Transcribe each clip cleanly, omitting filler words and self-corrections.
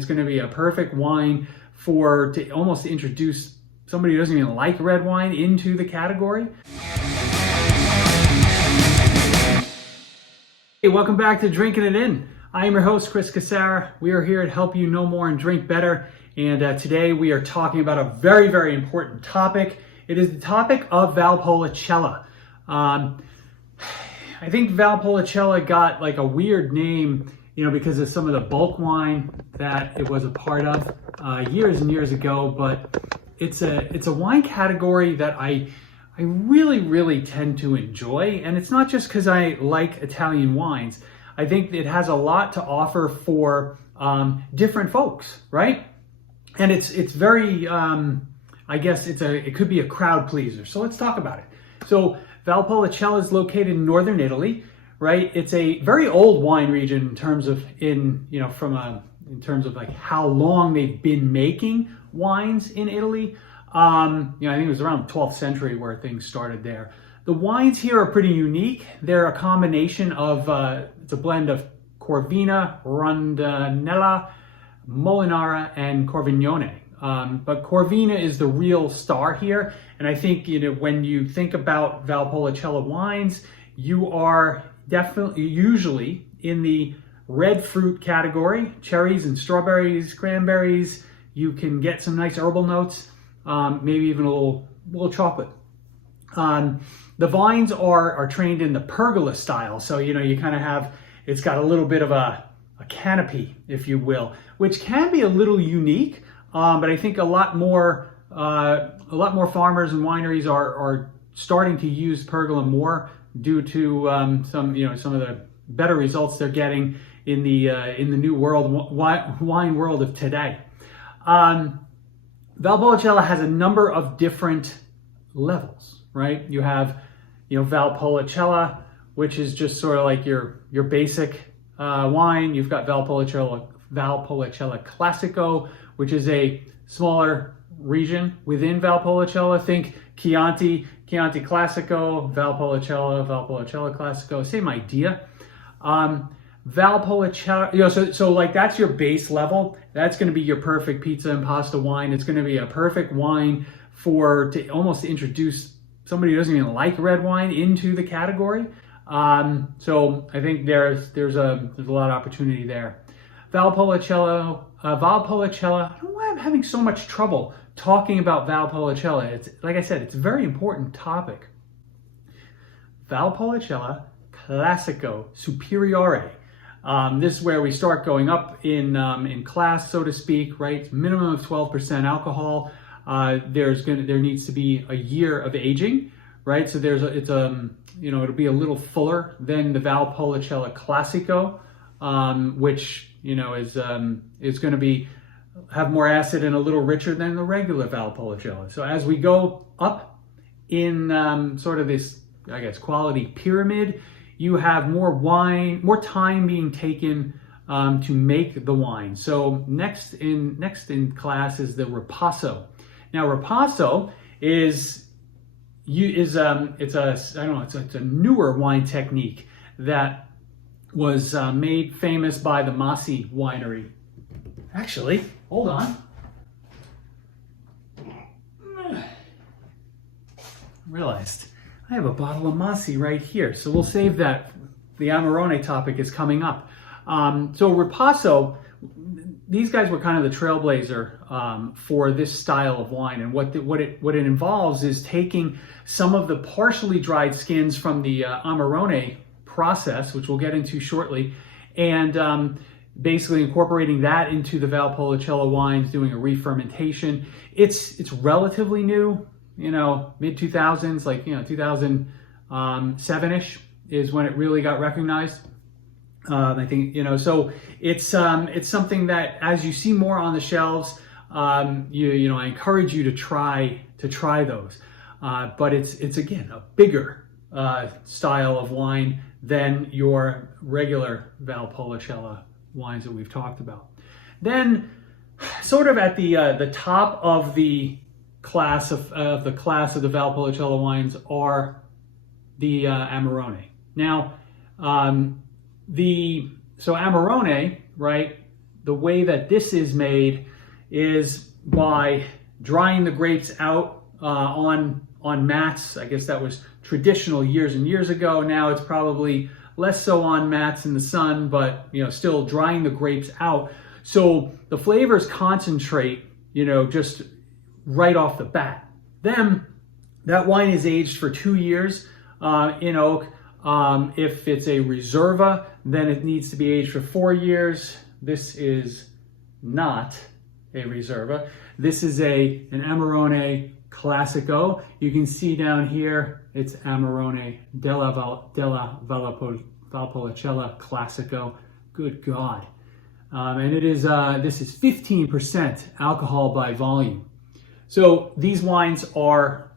It's going to be a perfect wine to almost introduce somebody who doesn't even like red wine into the category. Hey, welcome back to Drinking It In. I am your host, Chris Casara. We are here to help you know more and drink better. And today we are talking about a very, very important topic. It is the topic of Valpolicella. I think Valpolicella got like a weird name, because of some of the bulk wine that it was a part of years and years ago. But it's a wine category that I really tend to enjoy. And it's not just because I like Italian wines. I think it has a lot to offer for different folks, right? And it's very, I guess it could be a crowd pleaser. So let's talk about it. So Valpolicella is located in northern Italy, right? It's a very old wine region in terms of in terms of like how long they've been making wines in Italy. I think it was around the 12th century where things started there. The wines here are pretty unique. They're a combination of, it's a blend of Corvina, Rondinella, Molinara, and Corvignone. But Corvina is the real star here. And I think, when you think about Valpolicella wines, you are definitely usually in the red fruit category, cherries and strawberries, cranberries. You can get some nice herbal notes, maybe even a little chocolate. The vines are trained in the pergola style. So, you kind of have, it's got a little bit of a canopy, if you will, which can be a little unique. But I think a lot more farmers and wineries are starting to use pergola more due to some of the better results they're getting in the new wine world of today. Valpolicella has a number of different levels, right? You have, Valpolicella, which is just sort of like your basic wine. You've got Valpolicella Classico, which is a smaller region within Valpolicella. Think Chianti Classico, Valpolicella Classico, same idea. Valpolicella, so like that's your base level. That's going to be your perfect pizza and pasta wine. It's going to be a perfect wine to almost introduce somebody who doesn't even like red wine into the category. So I think there's a lot of opportunity there. Valpolicella, I don't know why I'm having so much trouble talking about Valpolicella. It's, like I said, it's a very important topic. Valpolicella Classico Superiore. This is where we start going up in class, so to speak, right? Minimum of 12% alcohol. There needs to be a year of aging, right? So it'll be a little fuller than the Valpolicella Classico, which is going to have more acid and a little richer than the regular Valpolicella. So as we go up in sort of this, I guess, quality pyramid, you have more time being taken to make the wine. So next in class is the Ripasso. Now Ripasso it's a newer wine technique that was made famous by the Massi winery. Actually, hold on. Realized I have a bottle of Massi right here, so we'll save that. The Amarone topic is coming up. So Ripasso, these guys were kind of the trailblazer for this style of wine, and what it involves is taking some of the partially dried skins from the Amarone process, which we'll get into shortly, and basically incorporating that into the Valpolicella wines, doing a re-fermentation. It's relatively new, mid 2000s, like 2007-ish is when it really got recognized. I think so it's something that as you see more on the shelves, I encourage you to try those. But it's again a bigger style of wine than your regular Valpolicella wines that we've talked about. Then, sort of at the top of the class of the Valpolicella wines are the Amarone. Now, So Amarone, right? the way that this is made is by drying the grapes out on mats. I guess that was traditional years and years ago. Now it's probably less so on mats in the sun, but still drying the grapes out. So the flavors concentrate, just right off the bat. Then that wine is aged for 2 years in oak. If it's a Reserva, then it needs to be aged for 4 years. This is not a Reserva. This is an Amarone Classico. You can see down here, it's Amarone della Valpolicella Classico. Good God. And it is, this is 15% alcohol by volume. So these wines are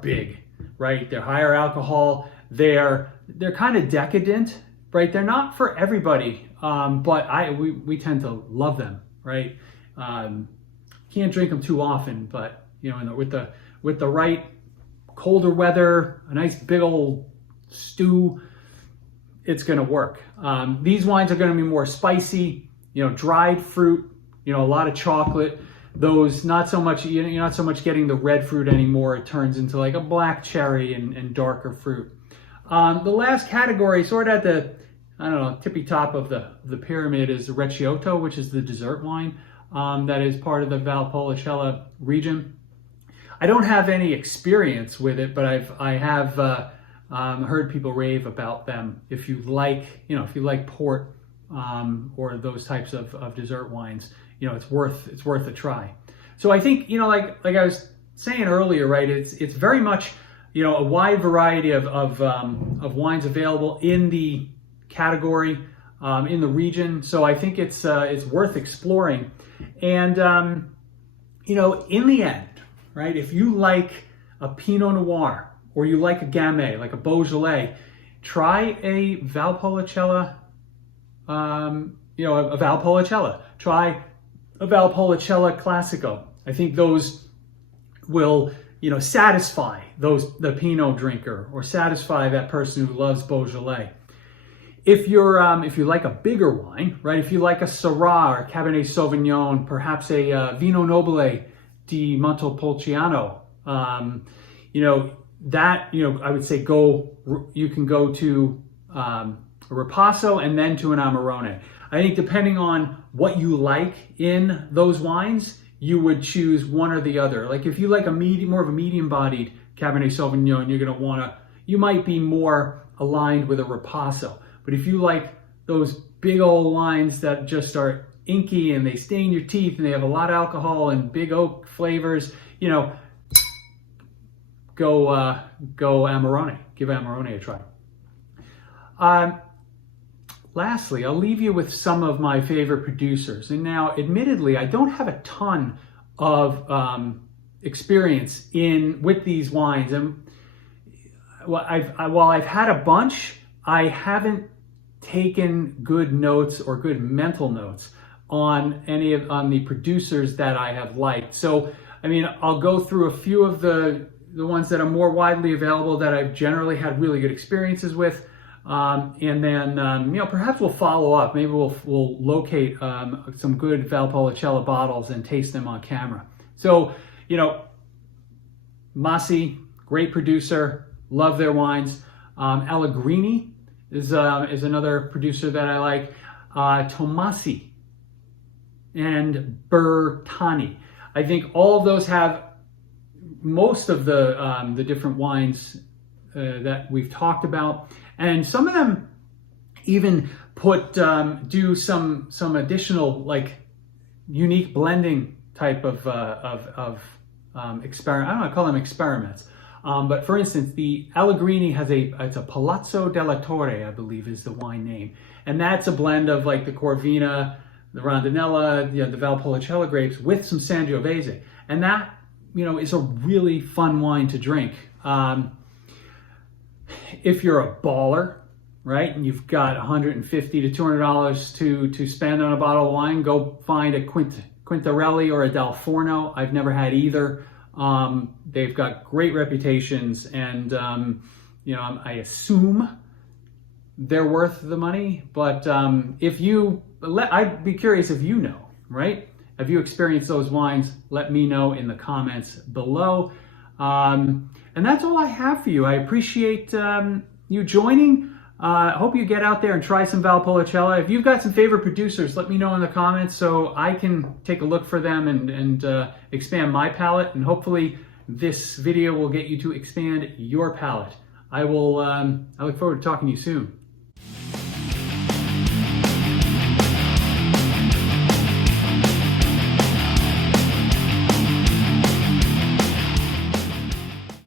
big, right? They're higher alcohol. They're kind of decadent, right? They're not for everybody, but we tend to love them, right? Can't drink them too often, but with the right colder weather, a nice big old stew, it's going to work. These wines are going to be more spicy, dried fruit, a lot of chocolate. Those not so much, you're not so much getting the red fruit anymore. It turns into like a black cherry and darker fruit. The last category, sort of at the, tippy top of the pyramid, is the Recioto, which is the dessert wine that is part of the Valpolicella region. I don't have any experience with it, but I have heard people rave about them. If you like port or those types of dessert wines, it's worth a try. So I think like I was saying earlier, right? It's very much a wide variety of wines available in the category, in the region. So I think it's worth exploring. And in the end, right? If you like a Pinot Noir or you like a Gamay, like a Beaujolais, try a Valpolicella. A Valpolicella. Try a Valpolicella Classico. I think those will, satisfy the Pinot drinker or satisfy that person who loves Beaujolais. If you like a bigger wine, right? If you like a Syrah or Cabernet Sauvignon, perhaps a Vino Nobile di Montepulciano, I would say you can go to a Ripasso and then to an Amarone. I think depending on what you like in those wines, you would choose one or the other. Like if you like more of a medium-bodied Cabernet Sauvignon, you might be more aligned with a Ripasso. But if you like those big old wines that just are inky and they stain your teeth and they have a lot of alcohol and big oak flavors, go Amarone. Give Amarone a try. Lastly, I'll leave you with some of my favorite producers. And now, admittedly, I don't have a ton of experience with these wines. And while I've had a bunch, I haven't taken good notes or good mental notes on the producers that I have liked. So, I'll go through a few of the ones that are more widely available that I've generally had really good experiences with. And then, perhaps we'll follow up. Maybe we'll locate some good Valpolicella bottles and taste them on camera. So, Massi, great producer, love their wines. Allegrini is another producer that I like. Tomasi and Bertani. I think all of those have most of the different wines that we've talked about. And some of them even do some additional like unique blending type of experiment. I don't want to call them experiments, but for instance, the Allegrini it's a Palazzo della Torre, I believe is the wine name, and that's a blend of like the Corvina, the Rondinella, the Valpolicella grapes with some Sangiovese, and that is a really fun wine to drink. If you're a baller, right, and you've got $150 to $200 to spend on a bottle of wine, go find a Quintarelli or a Dal Forno. I've never had either. They've got great reputations, and I assume they're worth the money. But if you I'd be curious if you know, right? Have you experienced those wines? Let me know in the comments below. And that's all I have for you. I appreciate you joining. I hope you get out there and try some Valpolicella. If you've got some favorite producers, let me know in the comments so I can take a look for them and expand my palate. And hopefully this video will get you to expand your palate. I look forward to talking to you soon.